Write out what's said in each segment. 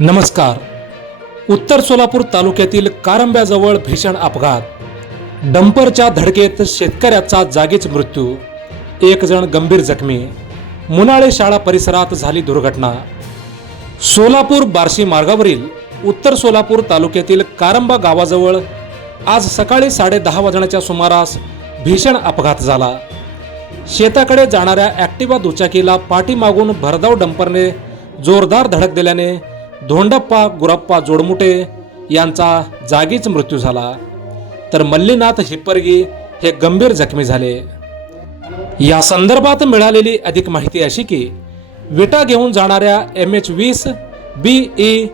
नमस्कार. उत्तर सोलापूर तालुक्यातील कारंब्याजवळ भीषण अपघात. डंपरच्या धडकेत शेतकऱ्याचा जागीच मृत्यू, एक जण गंभीर जखमी. मुनाळे शाळा परिसरात झाली दुर्घटना. सोलापूर बार्शी मार्गावरील उत्तर सोलापूर तालुक्यातील कारंबा गावाजवळ आज सकाळी 10:30 वाजण्याच्या सुमारास भीषण अपघात झाला. शेताकडे जाणाऱ्या ॲक्टिवा दुचाकीला पाठीमागून भरधाव डंपरने जोरदार धडक दिल्याने धोंडप्पा गुरप्पा जोडमुटे यांचा जागीच मृत्यू झाला, तर मल्लीनाथ हिप्परगी हे गंभीर जखमी झाले. या संदर्भात मिळालेली अधिक माहिती अशी की विटा घेऊन जाणाऱ्या MH20 BE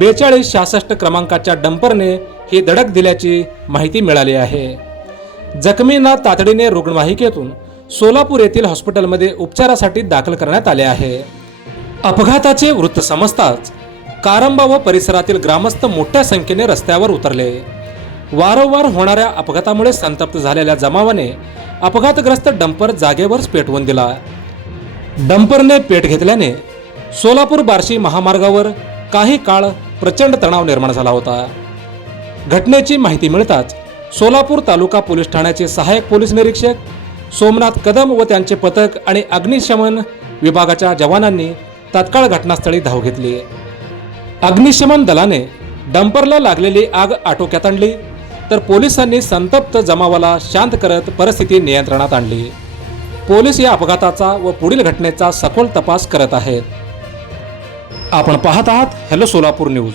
4266 क्रमांकाच्या डंपरने ही धडक दिल्याची माहिती मिळाली आहे. जखमींना तातडीने रुग्णवाहिकेतून सोलापूर येथील हॉस्पिटलमध्ये उपचारासाठी दाखल करण्यात आले आहे. अपघाताचे वृत्त समजताच कारंबा व परिसरातील ग्रामस्थ मोठ्या संख्येने रस्त्यावर उतरले. वारंवार होणाऱ्या अपघातामुळे संतप्त झालेल्या जमावाने अपघातग्रस्त डंपर जागेवरच पेटवून दिला. डंपरने पेट घेतल्याने सोलापूर बार्शी महामार्गावर काही काळ प्रचंड तणाव निर्माण झाला होता. घटनेची माहिती मिळताच सोलापूर तालुका पोलीस ठाण्याचे सहाय्यक पोलीस निरीक्षक सोमनाथ कदम व त्यांचे पथक आणि अग्निशमन विभागाच्या जवानांनी तात्काळ घटनास्थळी धाव घेतली. अग्निशमन दलाने डंपरला लागलेली आग आटोक्यात आणली, तर पोलिसांनी संतप्त जमावाला शांत करत परिस्थिती नियंत्रणात आणली. पोलीस या अपघाताचा व पुढील घटनेचा सखोल तपास करत आहेत. आपण पाहत आहात हॅलो सोलापूर न्यूज.